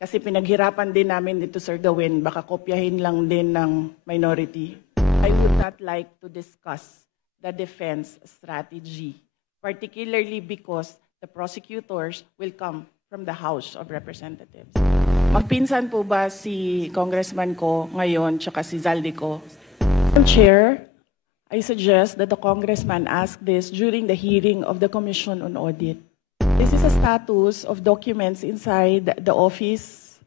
Kasi pinaghirapan din namin ito, Sir, gawin. Baka kopyahin lang din ng minority. I would not like to discuss the defense strategy, particularly because the prosecutors will come from the House of Representatives. Magpinsan po ba si Congressman ko ngayon tsaka si Zaldico? Madam Chair, I suggest that the Congressman ask this during the hearing of the Commission on Audit. This is a status of documents inside the office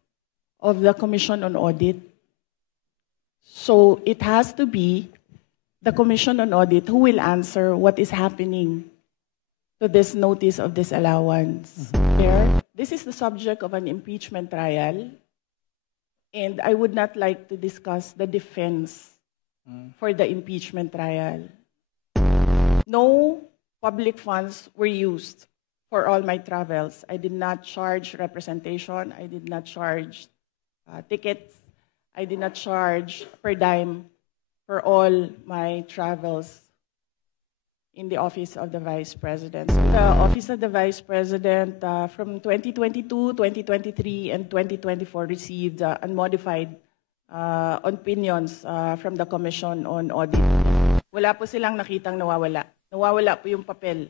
of the Commission on Audit. So it has to be the Commission on Audit who will answer what is happening to this notice of disallowance. Here, this is the subject of an impeachment trial, and I would not like to discuss the defense for the impeachment trial. No public funds were used for all my travels. I did not charge representation. I did not charge tickets. I did not charge per dime for all my travels in the Office of the Vice President. So the Office of the Vice President from 2022, 2023, and 2024 received unmodified opinions from the Commission on Audit. Wala po silang nakitang nawawala. Nawawala po yung papel